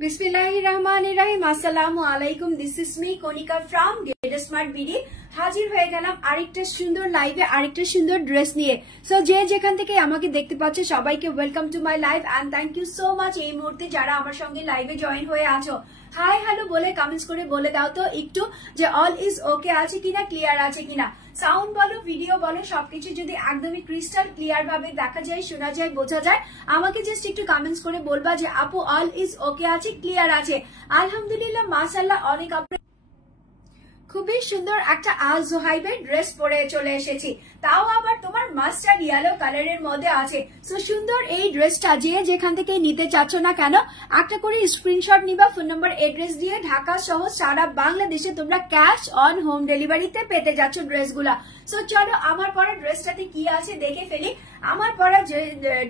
बिस्मिल्लाहिर्रहमानिर्रहीम अस्सलामु आलाइकुम। This is me Kanika from Get Smart BD. হাজির হয়ে গেলাম আরেকটা সুন্দর লাইভে আরেকটা সুন্দর ড্রেস নিয়ে। সো যে যেখান থেকে আমাকে দেখতে পাচ্ছে সবাইকে welcome to my live and thank you so much এই মুহূর্তে যারা আমার সঙ্গে লাইভে জয়েন হয়ে আছো। হাই হ্যালো বলে কমেন্টস করে বলে দাও তো একটু যে অল ইজ ওকে আছে কিনা, ক্লিয়ার আছে কিনা। সাউন্ড বলো ভিডিও বলো সবকিছু যদি একদমই ক্রিস্টাল ক্লিয়ার ভাবে দেখা যায়, শোনা যায়, বোঝা যায়, আমাকে জাস্ট একটু কমেন্টস করে বলবা যে আপু অল ইজ ওকে আছে, ক্লিয়ার আছে। আলহামদুলিল্লাহ মাশাআল্লাহ অনেক খুবই সুন্দর একটা আল জোহাইবের ড্রেস পরে চলে এসেছি, তাও আবার তোমার মাস্টার্ড ইয়েলো কালারের মধ্যে আছে। সো সুন্দর এই ড্রেসটা যে যেখান থেকে নিতে চাচ্ছ না কেন একটা করে স্ক্রিনশট নিবা, ফোন নাম্বার এড্রেস দিয়ে ঢাকা সহ সারা বাংলাদেশে তোমরা ক্যাশ অন হোম ডেলিভারিতে পেতে যাচ্ছ ড্রেসগুলা। সো চলো আমার পরা ড্রেসটাতে কি আছে দেখে ফেলি। আমার পরা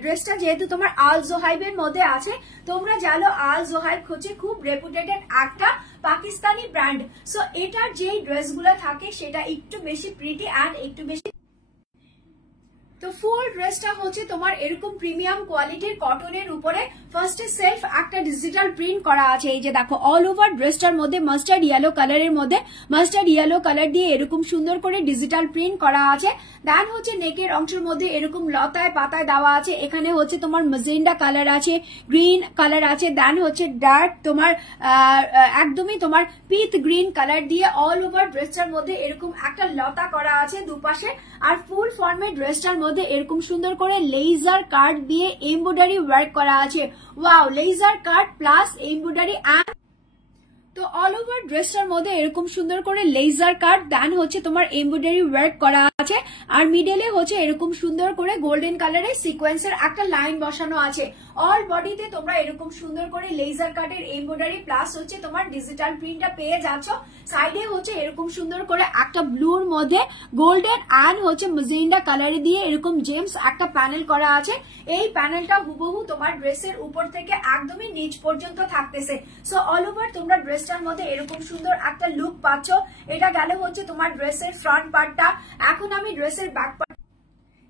ড্রেসটা যেহেতু তোমার আল জোহাইবের মধ্যে আছে, তোমরা জানো আল জোহাইব হচ্ছে খুব রেপুটেটেড একটা পাকিস্তানি ব্র্যান্ড। সো এটার যে ড্রেসগুলো থাকে সেটা একটু বেশি প্রিটি এন্ড একটু বেশি। তো ফুল ড্রেসটা হচ্ছে তোমার এরকম প্রিমিয়াম কোয়ালিটির কটনের উপরে ফার্স্টে সেলফ একটা ডিজিটাল প্রিন্ট করা আছে। এই যে দেখো অল ওভার ড্রেসটার মধ্যে মাস্টার্ড ইয়েলো কালারের মধ্যে মাস্টার্ড ইয়েলো কালার দিয়ে এরকম সুন্দর করে ডিজিটাল প্রিন্ট করা আছে। দেন হচ্ছে নেকের অংশের মধ্যে এরকম লতায় পাতায় দেওয়া আছে। এখানে হচ্ছে তোমার ম্যাজেন্ডা কালার আছে, গ্রিন কালার আছে, দেন হচ্ছে ডার্ক তোমার একদমই তোমার পিচ গ্রিন কালার দিয়ে অল ওভার ড্রেসটার মধ্যে এরকম একটা লতা করা আছে দুপাশে। আর ফুল ফর্মের ড্রেসটার মধ্যে এরকম সুন্দর করে লেজার কাট দিয়ে এমব্রয়ডারি ওয়ার্ক করা আছে। Wow, laser cut plus embroidery and তো অল ওভার ড্রেসটার মধ্যে এরকম সুন্দর করে লেজার কাট দেন হচ্ছে তোমার এমব্রয়ডারি ওয়ার্ক করা আছে। আর মিডলে হচ্ছে এরকম সুন্দর করে গোল্ডেন কালারের সিকোয়েন্সের একটা লাইন বসানো আছে। অল বডিতে তোমরা এরকম সুন্দর করে লেজার কাটের এমব্রয়ডারি প্লাস হচ্ছে তোমার ডিজিটাল প্রিন্টটা পেয়ে যাচ্ছ। সাইডে হচ্ছে এরকম সুন্দর করে একটা ব্লুর মধ্যে গোল্ডেন এন্ড হচ্ছে ম্যাজেন্ডা কালারে দিয়ে এরকম জেমস একটা প্যানেল করা আছে। এই প্যানেলটা হুবহু তোমার ড্রেসের উপর থেকে একদমই নিচ পর্যন্ত থাকতেছে। সো অল ওভার তোমরা ড্রেসটার মধ্যে এরকম সুন্দর একটা লুক পাচ্ছ। এটা গেলে হচ্ছে তোমার ড্রেসের ফ্রন্ট পার্টটা। এখন আমি ড্রেসের ব্যাক পার্ট,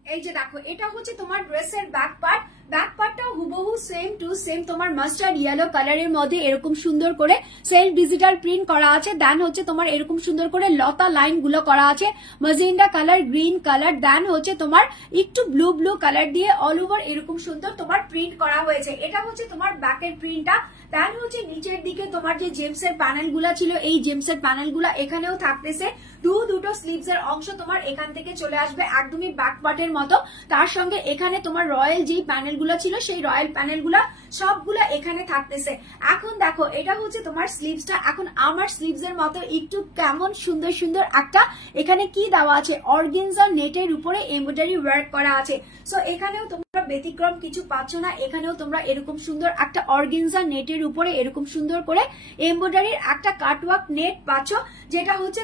এই যে দেখো এটা হচ্ছে তোমার ড্রেসের ব্যাক পার্ট। ব্যাক পার্টটাও হুবহু সেম টু সেম তোমার মাস্টার্ড ইয়েলো কালারের মধ্যে এরকম সুন্দর করে সেলফ ডিজিটাল প্রিন্ট করা আছে। দেন হচ্ছে তোমার এরকম সুন্দর করে লতা লাইন গুলো করা আছে, ম্যাজেন্ডা কালার, গ্রিন কালার, দেন হচ্ছে তোমার একটু ব্লু ব্লু কালার দিয়ে অল ওভার এরকম সুন্দর তোমার প্রিন্ট করা হয়েছে। এটা হচ্ছে তোমার ব্যাকের প্রিন্টটা। দেন হচ্ছে নিচের দিকে তোমার যে জেমসের প্যানেল গুলা ছিল এই জেমসের প্যানেল গুলা এখানেও থাকতেছে। দুটো স্লিভস এর অংশ তোমার এখান থেকে চলে আসবে একদমই ব্যাক পার্টের মতো। তার সঙ্গে এখানে তোমার রয়্যাল যেই প্যানেল গুলা ছিল সেই রয়্যাল প্যানেল গুলা সবগুলা এখানে থাকতেছে। এখন দেখো এটা হচ্ছে তোমার স্লিভসটা। এখন আমার স্লিভস এর মতো একটু কেমন সুন্দর সুন্দর একটা এখানে কি দেওয়া আছে, অর্গানজা নেটের উপরে এমব্রয়ডারি ওয়ার্ক করা আছে। সো এখানেও তোমরা ব্যতিক্রম কিছু পাচ্ছ না, এখানেও তোমরা এরকম সুন্দর একটা অর্গানজা নেটের উপরে এরকম সুন্দর করে এমব্রয়ডারির একটা কাটওয়ার্ক নেট পাচ্ছ, যেটা হচ্ছে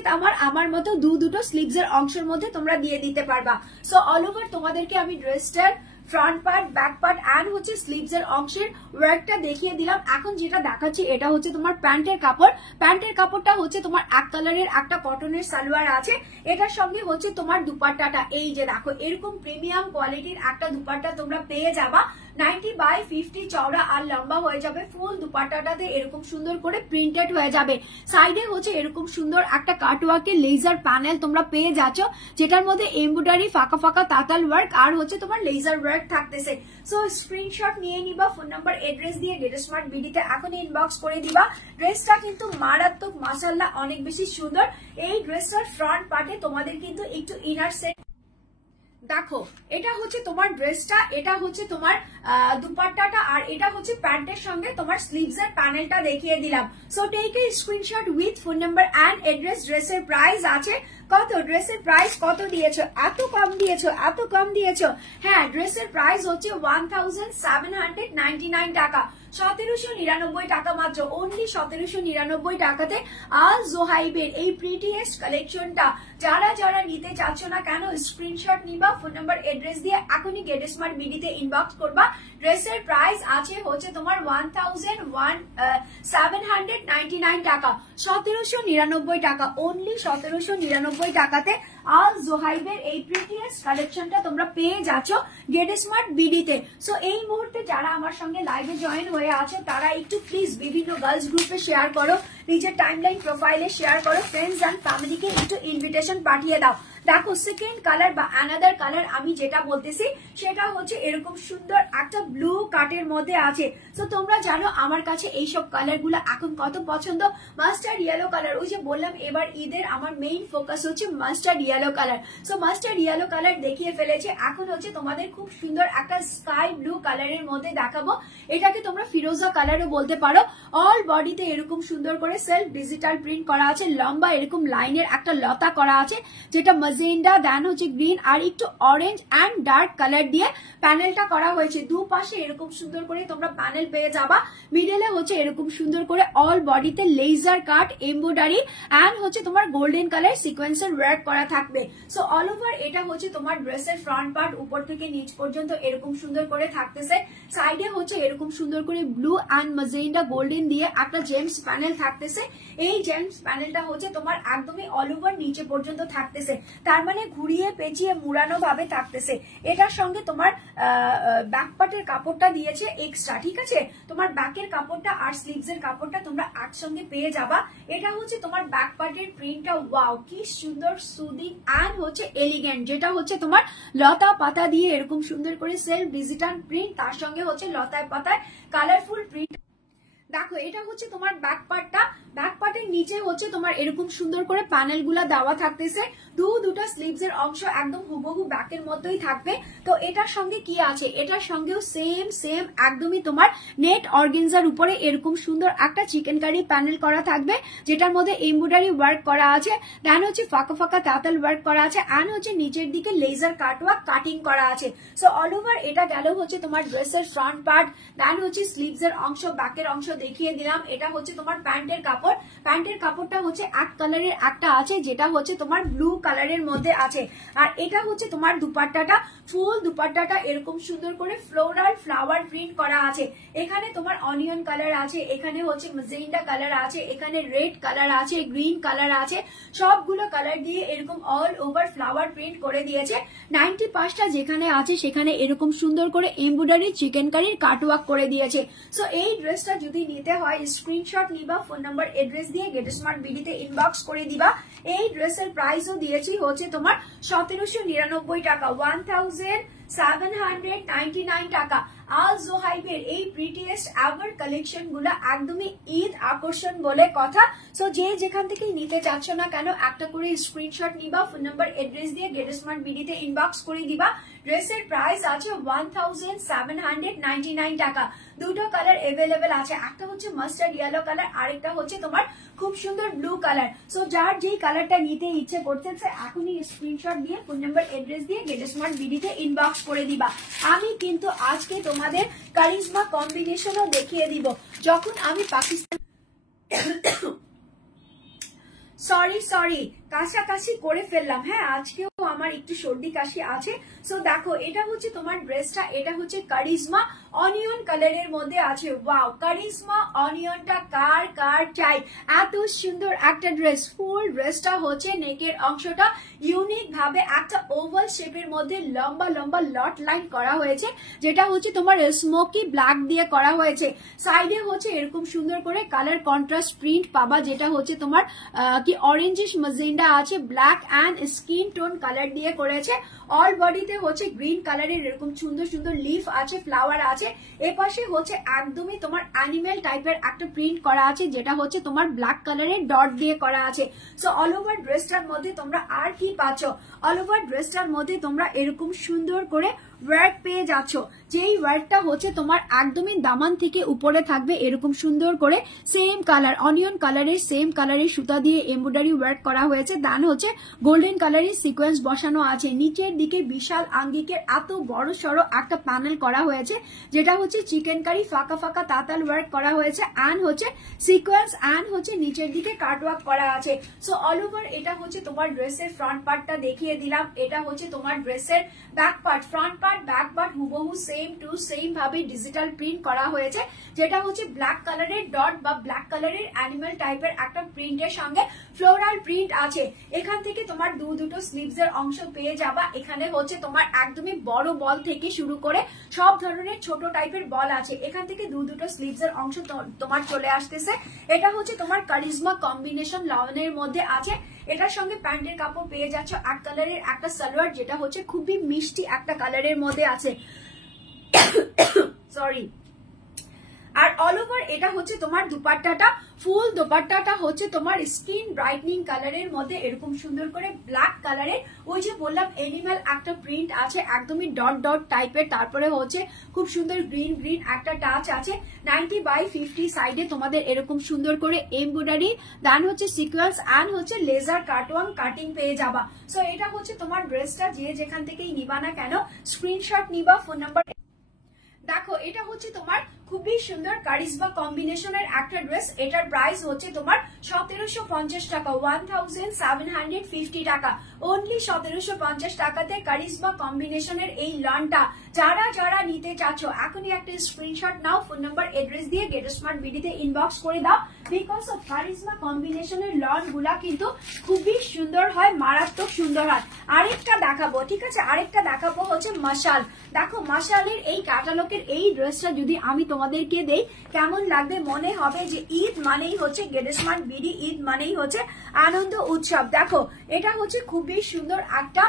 আমার মতো দুটো স্লিভস এর অংশের মধ্যে তোমরা দিয়ে দিতে পারবা। সো অল ওভার তোমাদেরকে আমি ড্রেসটার front part, back part and হচ্ছে স্লিভস এর অংশের ওয়ার্কটা দেখিয়ে দিলাম। এখন যেটা দেখাচ্ছি এটা হচ্ছে তোমার প্যান্টের কাপড়। প্যান্টের কাপড়টা হচ্ছে তোমার এক কালারের একটা কটনের সালোয়ার আছে। এটার সঙ্গে হচ্ছে তোমার দুপাট্টাটা এই যে দেখো এরকম প্রিমিয়াম কোয়ালিটির একটা দুপাট্টা তোমরা পেয়ে যাবা। 90/50 চওড়া আর লম্বা হয়ে যাবে। ফুল দুপাট্টাটাতে এরকম সুন্দর করে প্রিন্টেড হয়ে যাবে। সাইডে হচ্ছে এরকম সুন্দর একটা কাটওয়ার্কের লেজার প্যানেল তোমরা পেয়ে যাচ্ছ, যেটার মধ্যে এমব্রয়ডারি ফাঁকা ফাঁকা তাতাল ওয়ার্ক আর হচ্ছে তোমার লেজার ওয়ার্ক থাকতেছে। সো স্ক্রিনশট নিয়ে নিবা, ফোন নাম্বার এড্রেস দিয়ে গেট স্মার্ট বিডিতে এখন ইনবক্স করে দিবা। ড্রেসটা কিন্তু মারাত্মক মাশাআল্লাহ অনেক বেশি সুন্দর। এই ড্রেসটার ফ্রন্ট পার্টে তোমাদের কিন্তু একটু ইনার সেট দেখো, এটা হচ্ছে তোমার ড্রেসটা, এটা হচ্ছে তোমার দুপাট্টাটা আর এটা হচ্ছে প্যান্টের সঙ্গে তোমার স্লিভস এর প্যানেলটা দেখিয়ে দিলাম। So take a screenshot with phone number and address. ড্রেসের প্রাইস আছে কত, ড্রেসের প্রাইস কত দিয়েছো, এত কম দিয়েছো, এত কম দিয়েছো। হ্যাঁ, ড্রেসের প্রাইস হচ্ছে 1799 টাকা, 1799 টাকা মাত্র, অনলি 1799 টাকাতে আল জোহাইবের এই প্রিটিয়েস্ট কালেকশনটা যারা যারা নিতে চাচ্ছ না কেন স্ক্রিনশট নিবা, ফোন নাম্বার এড্রেস দিয়ে এখনই গেট স্মার্ট বিডিতে ইনবক্স করবা। ড্রেসের প্রাইস আছে হচ্ছে তোমার 1799 টাকা, 1799 টাকা, অনলি 1799 টাকাতে আল জোহাইবের এই প্রিটিয়েস্ট কালেকশনটা তোমরা পেয়ে যাচ্ছ গেট স্মার্ট বিডিতে। সো এই মুহূর্তে যারা আমার সঙ্গে লাইভে জয়েন হয়ে আছো তারা একটু প্লিজ বিভিন্ন গার্লস গ্রুপে শেয়ার করো, নিজের টাইমলাইন প্রোফাইলে শেয়ার করো, ফ্রেন্ডস এন্ড ফ্যামিলিকে একটু ইনভিটেশন পাঠিয়ে দাও। দেখো সেকেন্ড কালার বা অ্যানাদার কালার আমি যেটা বলতেছি সেটা হচ্ছে এরকম সুন্দর একটা ব্লু কাটের মধ্যে আছে। তো তোমরা জানো আমার কাছে এইসব কালার গুলো এখন কত পছন্দ। মাস্টার্ড ইয়েলো কালার, ওই যে বললাম এবার ঈদের আমার মেইন ফোকাস হচ্ছে mustard yellow colour. So mustard yellow colour দেখিয়ে ফেলেছে, এখন হচ্ছে তোমাদের খুব সুন্দর একটা স্কাই ব্লু কালারের মধ্যে দেখাবো। এটাকে তোমরা ফিরোজা কালারও বলতে পারো। অল বডিতে এরকম সুন্দর করে সেলফ ডিজিটাল প্রিন্ট করা আছে, লম্বা এরকম লাইনের একটা লতা করা আছে যেটা মাজেন্ডা দেন হচ্ছে গ্রিন আর একটু অরেঞ্জ অ্যান্ড ডার্ক কালার দিয়ে প্যানেলটা করা হয়েছে। দুপাশে এরকম সুন্দর করে তোমরা প্যানেল পেয়ে যাবা। মিডলে হচ্ছে এরকম সুন্দর করে অল বডিতে লেজার কাট এমব্রয়ডারি অ্যান্ড হচ্ছে তোমার গোল্ডেন কালার সিকোয়েন্সের ওয়ার্ক করা থাকবে। সো অল ওভার এটা হচ্ছে তোমার ড্রেসের ফ্রন্ট পার্ট, উপর থেকে নিচ পর্যন্ত এরকম সুন্দর করে থাকতেছে। সাইডে হচ্ছে এরকম সুন্দর করে ব্লু অ্যান্ড মাজেন্ডা গোল্ডেন দিয়ে একটা জেমস প্যানেল থাকতেছে। এই জেমস প্যানেলটা হচ্ছে তোমার একদমই অল ওভার নিচে পর্যন্ত থাকতেছে, তার মানে ঘুরিয়ে পেঁচিয়ে মুড়ানো ভাবে থাকতেছে। এটার সঙ্গে তোমার ব্যাক পার্টের কাপড়টা দিয়েছে এক্সট্রা, ঠিক আছে? তোমার ব্যাকের কাপড়টা আর স্লিভস এর কাপড়টা তোমরা একসঙ্গে পেয়ে যাবা। এটা হচ্ছে তোমার ব্যাক পার্টের প্রিন্টটা, ওয়াও কি সুন্দর, সুদিং অ্যান্ড হচ্ছে এলিগেন্ট, যেটা হচ্ছে তোমার লতা পাতা দিয়ে এরকম সুন্দর করে সেলফ ডিজিটাল প্রিন্ট, তার সঙ্গে হচ্ছে লতায় পাতায় কালারফুল প্রিন্ট। দেখো এটা হচ্ছে তোমার ব্যাক পার্টটা, ব্যাক পার্টের নিচে হচ্ছে তোমার এরকম সুন্দর করে প্যানেল গুলা দেওয়া থাকতেছে। দুটো স্লিভস এর অংশ একদম হুবহু ব্যাকের মতোই থাকবে। তো এটার সঙ্গে কি আছে, এটার সঙ্গেও সেম একদমই তোমার নেট অর্গেনজার উপরে এরকম সুন্দর একটা চিকেন কারি প্যানেল করা থাকবে, যেটার মধ্যে এমব্রয়ডারি ওয়ার্ক করা আছে, দেন হচ্ছে ফাঁকা ফাঁকা তাতাল ওয়ার্ক করা আছে, অ্যান্ড হচ্ছে নিচের দিকে লেজার কাটওয়ার্ক কাটিং করা আছে। সো অল ওভার এটা গেল হচ্ছে তোমার ড্রেসের ফ্রন্ট পার্ট, দেন হচ্ছে স্লিভস এর অংশ, ব্যাকের অংশ দেখিয়ে দিলাম। এটা হচ্ছে তোমার প্যান্টের কাপড়, প্যান্টের কাপড়টা হচ্ছে এক কালারের একটা আছে যেটা হচ্ছে তোমার ব্লু কালারের মধ্যে আছে। আর এটা হচ্ছে তোমার দুপাট্টাটা, ফুল দুপাট্টাটা এরকম সুন্দর করে ফ্লোরাল ফ্লাওয়ার প্রিন্ট করা আছে। এখানে তোমার অনিয়ন কালার আছে, এখানে হচ্ছে ম্যাজেন্টা কালার আছে, এখানে রেড কালার আছে, গ্রিন কালার আছে, সবগুলো কালার দিয়ে এরকম অল ওভার ফ্লাওয়ার প্রিন্ট করে দিয়েছে। 90% যেখানে আছে সেখানে এরকম সুন্দর করে এমব্রয়ডারি চিকেন কারির কাটওয়ার্ক করে দিয়েছে। সো এই ড্রেসটা যদি নিতে হয় স্ক্রিনশট নিবা, ফোন নাম্বার এড্রেস দিয়ে গেট স্মার্ট বিডিতে ইনবক্স করে দিবা। এই ড্রেসের প্রাইসও দিয়েছি হচ্ছে তোমার 1799 টাকা, 1799 টাকা। আল জোহাইবের এই প্রিটিয়েস্ট এভার কালেকশন গুলো একদমই ঈদ আকর্ষণ বলে কথা। সো যে যেখান থেকে নিতে চাচ্ছ না কেন একটা করে স্ক্রিনশট নিবা, ফোন নাম্বার এড্রেস দিয়ে গেট স্মার্ট বিডিতে ইনবক্স করে দিবা। ড্রেসের প্রাইস আছে 1799 টাকা। দুটো কালার এভেলেবেল আছে, একটা হচ্ছে মাস্টার্ড ইয়েলো কালার, আরেকটা হচ্ছে তোমার খুব সুন্দর ব্লু কালার। সো যার যেই কালারটা নিতে ইচ্ছে করতেছে এখনই স্ক্রিনশট দিয়ে ফোন নাম্বার এড্রেস দিয়ে গেট স্মার্ট বিডিতে ইনবক্স করে দিবা। আমি কিন্তু আজকে তোমাদের কারিজমা কম্বিনেশনও দেখিয়ে দিব। যখন আমি পাকিস্তান সরি কাছাকাছি করে ফেললাম, হ্যাঁ আজকেও আমার একটু সর্দি কাশি আছে। সো দেখো এটা হচ্ছে তোমার ড্রেসটা, এটা হচ্ছে কারিজমা অনিয়ন কালারের মধ্যে আছে। ওয়াও, কারিজমা অনিয়নটা কার চাই, এত সুন্দর একটা ড্রেস। ফুল ড্রেসটা হচ্ছে নেকের অংশটা ইউনিক ভাবে একটা ওভাল শেপের মধ্যে লম্বা লম্বা লট লাইন করা হয়েছে, যেটা হচ্ছে তোমার স্মোকি ব্ল্যাক দিয়ে করা হয়েছে। সাইডে হচ্ছে এরকম সুন্দর করে কালার কন্ট্রাস্ট প্রিন্ট পাবা, যেটা হচ্ছে তোমার কি অরেঞ্জিশ ম্যাজেন্ডা আছে, black and skin tone colour দিয়ে করেছে। অল বডিতে হচ্ছে গ্রিন কালারের এরকম সুন্দর সুন্দর লিফ আছে, ফ্লাওয়ার আছে। এপাশে হচ্ছে একদমই তোমার অ্যানিমেল টাইপের একটা প্রিন্ট করা আছে, যেটা হচ্ছে তোমার ব্ল্যাক কালারের ডট দিয়ে করা আছে। সো অল ওভার ড্রেসটার মধ্যে তোমরা আর কি পাচ্ছ, অল ওভার ড্রেসটার মধ্যে তোমরা এরকম সুন্দর করে ওয়ার্ক পেয়ে যাচ্ছ, যেই ওয়ার্কটা হচ্ছে তোমার একদমই দামান থেকে উপরে থাকবে এরকম সুন্দর করে সেম কালার অনিয়ন কালারের সেম কালারের সুতা দিয়ে এমব্রয়ডারি ওয়ার্ক করা হয়েছে। দেন হচ্ছে গোল্ডেন কালারের সিকোয়েন্স বসানো আছে। নিচের দিকে বিশাল আঙ্গিকের এত বড় সড়ো একটা প্যানেল করা হয়েছে, যেটা হচ্ছে চিকেন কারি ফাঁকা ফাঁকা তাতাল ওয়ার্ক করা হয়েছে, অ্যান্ড হচ্ছে সিকোয়েন্স অ্যান্ড হচ্ছে নিচের দিকে কাটওয়ার্ক করা আছে। সো অল ওভার এটা হচ্ছে তোমার ড্রেসের ফ্রন্ট পার্টটা দেখিয়ে দিলাম। এটা হচ্ছে তোমার ড্রেসের back part. Front part part back part হুবহু সেম টু সেম ভাবে ডিজিটাল প্রিন্ট করা হয়েছে, যেটা হচ্ছে ব্ল্যাক কালারের ডট বা ব্ল্যাক কালারের অ্যানিমাল টাইপের একটা প্রিন্টের সঙ্গে ফ্লোরাল প্রিন্ট আছে। এখান থেকে তোমার দুটো স্লিভস এর অংশ পেয়ে যাবা। এখানে হচ্ছে তোমার একদমই বড় বল থেকে শুরু করে সব ধরনের ছোট টাইপের বল আছে। এখান থেকে দুটো স্লিভস এর অংশ তোমার চলে আসতেছে। এটা হচ্ছে তোমার কারিজমা কম্বিনেশন লনের মধ্যে আছে। এটার সঙ্গে প্যান্টের কাপড় পেয়ে যাচ্ছ এক কালারের একটা সালোয়ার, যেটা হচ্ছে খুবই মিষ্টি একটা কালারের মধ্যে আছে। সরি। আর অল ওভার এটা হচ্ছে তোমার দুপাট্টাটা, ফুল দুপাট্টাটা হচ্ছে তোমার স্কিন ব্রাইটনিং কালারের মধ্যে এরকম সুন্দর করে ব্ল্যাক কালারের, ওই যে বললাম এনিম্যাল একটা প্রিন্ট আছে একদমই ডট ডট টাইপের। তারপরে হচ্ছে খুব সুন্দর গ্রিন গ্রিন একটা টাচ আছে। 90/50 সাইডে তোমাদের এরকম সুন্দর করে এমব্রয়ডারি, দেন হচ্ছে সিকোয়েন্স অ্যান্ড হচ্ছে লেজার কাটওয়ান কাটিং পেয়ে যাবা। সো এটা হচ্ছে তোমার ড্রেসটা, যে যেখান থেকেই নিবা না কেন স্ক্রিনশট নিবা। ফোন নাম্বার দেখো, এটা হচ্ছে তোমার খুবই সুন্দর কারিজমা কম্বিনেশনের একটা ড্রেস। এটার প্রাইস হচ্ছে তোমার 1750 টাকা, 1750 টাকা, অনলি 1750 টাকাতে কারিজমা কম্বিনেশনের এই লনটা। যারা যারা নিতে চাচ্ছ এখনই একটা স্ক্রিনশট নাও, ফোন নাম্বার এড্রেস দিয়ে গেট স্মার্ট বিডিতে ইনবক্স করে দাও। বিকজ অফ কারিজমা কম্বিনেশনের লন গুলা কিন্তু খুবই সুন্দর হয়, মারাত্মক সুন্দর হয়। আরেকটা দেখাবো, ঠিক আছে, আরেকটা দেখাবো হচ্ছে মশাল। দেখো মশালের এই ক্যাটালগের এই ড্রেসটা যদি আমি তোমাদেরকে দেই কেমন লাগবে, মনে হবে যে ঈদ মানেই হচ্ছে গেট স্মার্ট বিডি, ঈদ মানেই হচ্ছে আনন্দ উৎসব। দেখো এটা হচ্ছে খুবই সুন্দর একটা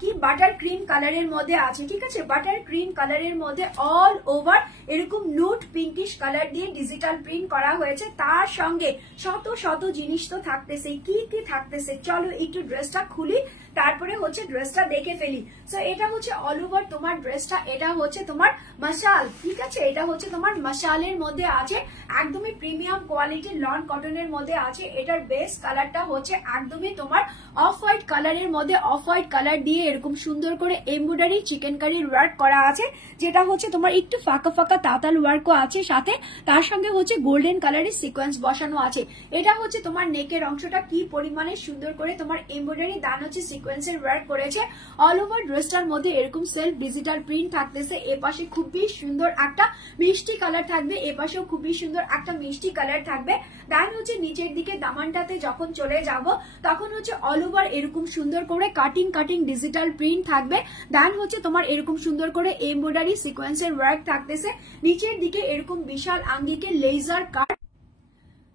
কি বাটার ক্রিম কালারের মধ্যে আছে, ঠিক আছে, বাটার ক্রিম কালারের মধ্যে অল ওভার এরকম নুট পিঙ্কিশ কালার দিয়ে ডিজিটাল প্রিন্ট করা হয়েছে। তার সঙ্গে শত শত জিনিস তো থাকতেছে। কি কি থাকতেছে চলো একটু ড্রেসটা খুলি, তারপরে হচ্ছে ড্রেসটা দেখে ফেলি। সো এটা হচ্ছে অল ওভার তোমার ড্রেসটা, এটা হচ্ছে তোমার মশাল, ঠিক আছে, এটা হচ্ছে তোমার মশালের মধ্যে আছে, একদমই প্রিমিয়াম কোয়ালিটির লন কটনের মধ্যে আছে। এটার বেস কালারটা হচ্ছে একদমই তোমার অফ হোয়াইট কালারের মধ্যে, অফ হোয়াইট কালার দিয়ে এরকম সুন্দর করে এমব্রয়ডারি চিকেন কারির ওয়ার্ক করা আছে, যেটা হচ্ছে তোমার একটু ফাঁকা ফাঁকা তাঁতাল ওয়ার্কও আছে সাথে। তার সঙ্গে হচ্ছে গোল্ডেন কালারের সিকোয়েন্স বসানো আছে। এটা হচ্ছে তোমার নেকের অংশটা কি পরিমাণে সুন্দর করে তোমার এমব্রয়ডারি দান হচ্ছে সিকোয়েন্সের ওয়ার্ক করেছে। অল ওভার ড্রেসটার মধ্যে এরকম সেলফ ডিজিটাল প্রিন্ট থাকতেছে। এপাশে খুবই সুন্দর একটা মিষ্টি কালার থাকবে, এপাশেও খুবই সুন্দর একটা মিষ্টি কালার থাকবে। দেন হচ্ছে নিচের দিকে দামানটাতে যখন চলে যাব তখন হচ্ছে অল ওভার এরকম সুন্দর করে কাটিং কাটিং ডিজিটাল প্রিন্ট থাকবে। দেন হচ্ছে তোমার এরকম সুন্দর করে এমব্রয়ডারি সিকোয়েন্সের ওয়ার্ক থাকতেছে। নিচের দিকে এরকম বিশাল আঙ্গিকে লেজার কাট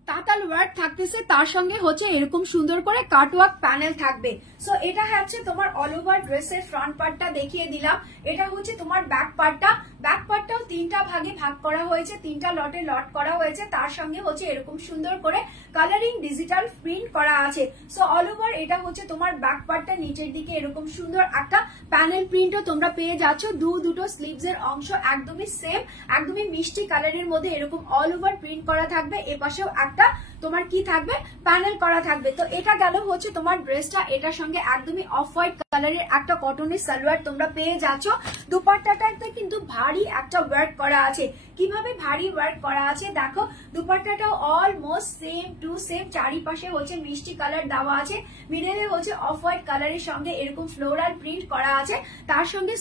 তাতাল ওয়ার্ক থাকতেছে, তার সঙ্গে হচ্ছে এরকম সুন্দর করে কাটওয়ার্ক প্যানেল থাকবে। সো এটা হচ্ছে তোমার অল ওভার ড্রেসের ফ্রন্ট পার্টটা দেখিয়ে দিলাম। এটা হচ্ছে তোমার ব্যাক পার্টটা, ব্যাক পার্টটাও তিনটা ভাগে ভাগ করা হয়েছে, তিনটা লটে লট করা হয়েছে। তার সঙ্গে হচ্ছে এরকম সুন্দর করে কালারিং ডিজিটাল প্রিন্ট করা আছে। সো অল ওভার এটা হচ্ছে তোমার ব্যাক পার্টটা, নিচের দিকে এরকম সুন্দর একটা প্যানেল প্রিন্টও তোমরা পেয়ে যাচ্ছ। দুটো স্লিভস এর অংশ একদমই সেম, একদমই মিষ্টি কালারের মধ্যে এরকম অল ওভার প্রিন্ট করা থাকবে। এপাশেও একটা তোমার কি থাকবে প্যানেল করা থাকবে। তো এটা গেল হচ্ছে তোমার ড্রেসটা। এটার সঙ্গে একদমই অফ হোয়াইট কালারের একটা কটনের সালোয়ার তোমরা পেয়ে যাচ্ছ। দুপাট্টাটাতে কিন্তু ভারী একটা ওয়ার্ক করা আছে। কিভাবে ভারী ওয়ার্ক করা আছে দেখো, দুপাট্টাটাও অলমোস্ট সেম টু সেম, চারিপাশে হচ্ছে মিষ্টি কালার দেওয়া আছে, মিডলে হচ্ছে অফ হোয়াইট কালারের সঙ্গে এরকম ফ্লোরাল প্রিন্ট করা আছে। তার সঙ্গে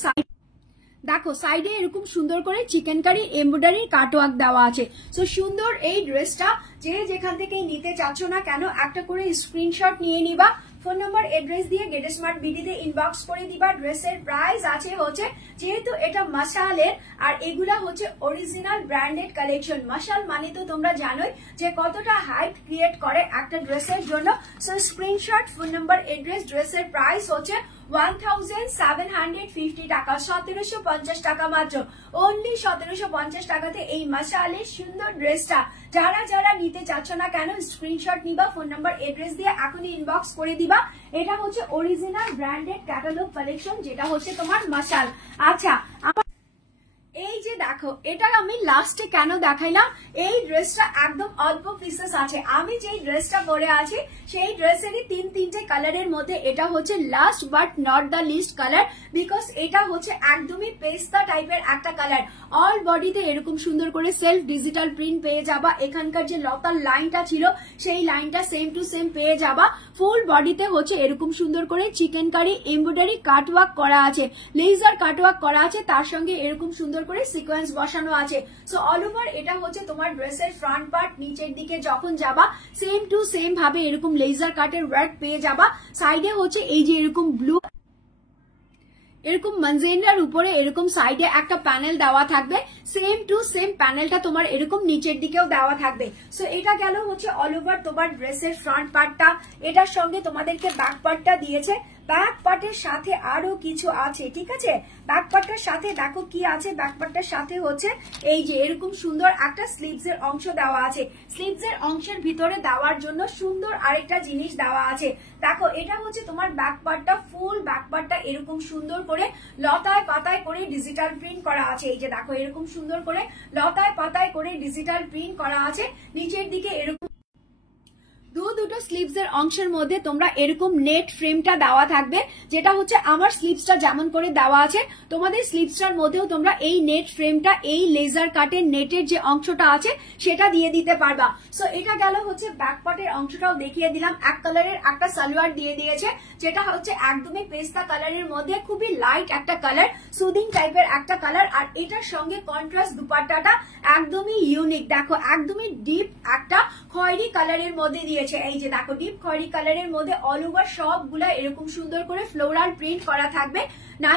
দেখো সাইডে এরকম সুন্দর করে চিকেন কারি এমব্রয়ডারি কাটওয়ার্ক দেওয়া আছে। সো সুন্দর এই ড্রেসটা যে যেখান থেকে নিতে চাচ্ছ না কেন একটা করে স্ক্রিনশট নিয়ে নিবা। ফোন নাম্বার এড্রেস দিয়ে গেট স্মার্ট বিডিতে ইনবক্স করে দিবা। ড্রেসের প্রাইস আছে হচ্ছে, যেহেতু এটা মশালের আর এগুলা হচ্ছে অরিজিনাল ব্র্যান্ডেড কালেকশন। মশাল মানে তো তোমরা জানোই যে কতটা হাইপ ক্রিয়েট করে একটা ড্রেসের জন্য। So screenshot, phone number, address. ড্রেসের প্রাইস হচ্ছে 1750 টাকা, 1750 টাকা মাত্র, অনলি 1750 টাকাতে এই মশালের সুন্দর ড্রেসটা। যারা যারা নিতে চাচ্ছ না কেন স্ক্রিনশট নিবা, ফোন নাম্বার এড্রেস দিয়ে এখনই ইনবক্স করে দিবা। এটা হচ্ছে অরিজিনাল ব্র্যান্ডেড ক্যাটালগ কালেকশন, যেটা হচ্ছে তোমার মশাল। আচ্ছা, এই যে দেখো এটা আমি লাস্টে কেন দেখাইলাম, এই ড্রেসটা একদম অল্প পিসেস আছে। আমি যেই ড্রেসটা পরে আছি সেই ড্রেসেরই তিনটে কালারের মধ্যে এটা হচ্ছে last but not the least colour, because এটা হচ্ছে একদমই পেস্তা টাইপের একটা কালার। অল বডিতে এরকম সুন্দর করে সেলফ ডিজিটাল প্রিন্ট পেয়ে যাবা। এখানকার যে লতার লাইনটা ছিল সেই লাইনটা সেম টু সেম পেয়ে যাবা। ফুল বডিতে হচ্ছে এরকম সুন্দর করে চিকেন কারি এমব্রয়ডারি কাটওয়ার্ক করা আছে, লেজার কাটওয়ার্ক করা আছে, তার সঙ্গে এরকম সুন্দর করে সিকোয়েন্স বসানো আছে। সো অল ওভার এটা হচ্ছে তোমার ড্রেসের ফ্রন্ট পার্ট। নিচের দিকে যখন যাবা সেম টু সেম ভাবে এরকম লেজার কাটের ওয়ার্ক পেয়ে যাবা। সাইডে হচ্ছে এই যে এরকম ব্লু এরকম মঞ্জেন্ডার উপরে এরকম সাইডে একটা প্যানেল দেওয়া থাকবে, সেম টু সেম প্যানেলটা তোমার এরকম নিচের দিকেও দেওয়া থাকবে। সো এটা গেল হচ্ছে অল ওভার তোমার ড্রেসের ফ্রন্ট পার্টটা। এটার সঙ্গে তোমাদেরকে ব্যাক পার্টটা দিয়েছে। ব্যাক পার্টের সাথে আরো কিছু আছে, ঠিক আছে। ব্যাক পার্টটার সাথে দেখো কি আছে, ব্যাক পার্টটার সাথে হচ্ছে এই যে এরকম সুন্দর একটা স্লিভস এর অংশ দেওয়া আছে। স্লিভস এর অংশের ভিতরে দেওয়ার জন্য সুন্দর আরেকটা জিনিস দেওয়া আছে। দেখো এটা হচ্ছে তোমার ব্যাক পার্টটা, ফুল ব্যাক পার্টটা এরকম সুন্দর করে লতায় পাতায় করে ডিজিটাল প্রিন্ট করা আছে। এই যে দেখো এরকম সুন্দর করে লতায় পাতায় করে ডিজিটাল প্রিন্ট করা আছে। নিচের দিকে এরকম দুটো স্লিভস এর অংশের মধ্যে তোমরা এরকম নেট ফ্রেমটা দেওয়া থাকবে, যেটা হচ্ছে আমার স্লিভসটা যেমন করে দেওয়া আছে তোমাদের স্লিভসটার মধ্যেও তোমরা এই নেট ফ্রেমটা, এই লেজার কাটের নেটের যে অংশটা আছে সেটা দিয়ে দিতে পারবা। সো এটা গেল হচ্ছে ব্যাক পার্টের অংশটাও দেখিয়ে দিলাম। এক কালারের একটা সালোয়ার দিয়ে দিয়েছে, যেটা হচ্ছে একদমই পেস্তা কালারের মধ্যে খুবই লাইট একটা কালার, সুদিং টাইপের একটা কালার। আর এটার সঙ্গে কন্ট্রাস্ট দুপাট্টাটা একদমই ইউনিক। দেখো একদমই ডিপ একটা খয়েরি কালারের মধ্যে দিয়েছে। এই যে দেখো ডিপ খয়েরি কালারের মধ্যে অল ওভার সবগুলা এরকম সুন্দর করে ফ্লোরাল প্রিন্ট করা থাকবে। না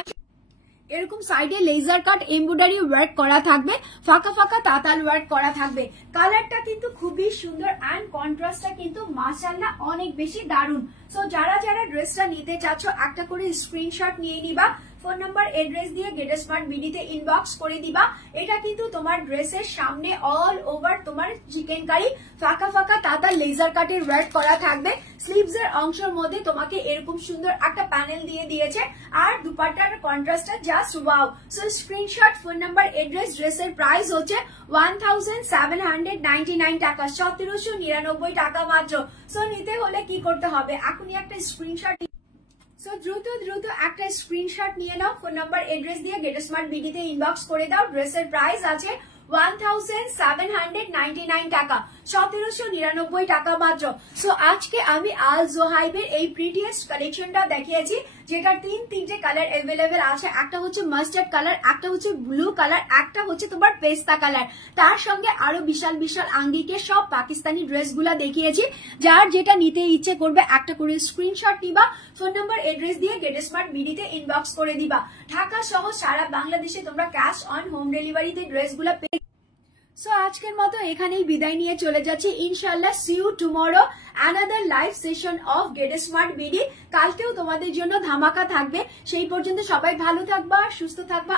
এরকম সাইডে লেজার কাট এমব্রয়ডারি ওয়ার্ক করা থাকবে, ফাঁকা ফাঁকা তাতাল ওয়ার্ক করা থাকবে। কালারটা কিন্তু খুবই সুন্দর অ্যান্ড কন্ট্রাস্টটা কিন্তু মাশাআল্লাহ অনেক বেশি দারুণ। সো যারা যারা ড্রেসটা নিতে চাচ্ছ একটা করে স্ক্রিনশট নিয়ে নিবা, ফোন নাম্বার এড্রেস দিয়ে গেট স্মার্ট বিডিতে ইনবক্স করে দিবা। এটা কিন্তু তোমার ড্রেসের সামনে অল ওভার তোমার চিকেন কারি ফাঁকা ফাঁকা তাতাল লেজার কাটের ওয়ার্ক করা থাকবে। স্লিভস এর অংশের মধ্যে তোমাকে এরকম সুন্দর একটা প্যানেল দিয়ে দিয়েছে। আর দুপাট্টার কন্ট্রাস্টটা just wow. So screenshot, phone number, address. ড্রেসের প্রাইস হচ্ছে 1799 টাকা, 1799 টাকা মাত্র। সো নিতে হলে কি করতে হবে, এখনই একটা স্ক্রিনশট। সো দ্রুত একটা স্ক্রিনশট নিয়ে নাও, ফোন নাম্বার এড্রেস দিয়ে গেট স্মার্ট বিডিতে ইনবক্স করে দাও। ড্রেসের প্রাইস আছে 1799 টাকা, 1799 টাকা মাত্র। সো আজকে আমি আল জোহাইবের এই প্রিটিয়েস্ট কালেকশনটা দেখিয়েছি, যেটার তিনটে কালার অ্যাভেলেবেল আছে। একটা হচ্ছে মাস্টার্ড কালার, একটা হচ্ছে ব্লু কালার, একটা হচ্ছে তোমার পেস্তা কালার। তার সঙ্গে আরো বিশাল বিশাল আঙ্গিকে সব পাকিস্তানি ড্রেসগুলা দেখিয়েছি। যার যেটা নিতে ইচ্ছে করবে একটা করে স্ক্রিনশট নিবা, ফোন নাম্বার এড্রেস দিয়ে গেট স্মার্ট বিডিতে ইনবক্স করে দিবা। ঢাকা সহ সারা বাংলাদেশে তোমরা ক্যাশ অন হোম ডেলিভারিতে ড্রেসগুলা পেয়ে। সো আজকের মতো এখানেই বিদায় নিয়ে চলে যাচ্ছি। ইনশাআল্লাহ see you tomorrow another live session of Get Smart BD. কালকেও তোমাদের জন্য ধামাকা থাকবে। সেই পর্যন্ত সবাই ভালো থাকবা, সুস্থ থাকবা।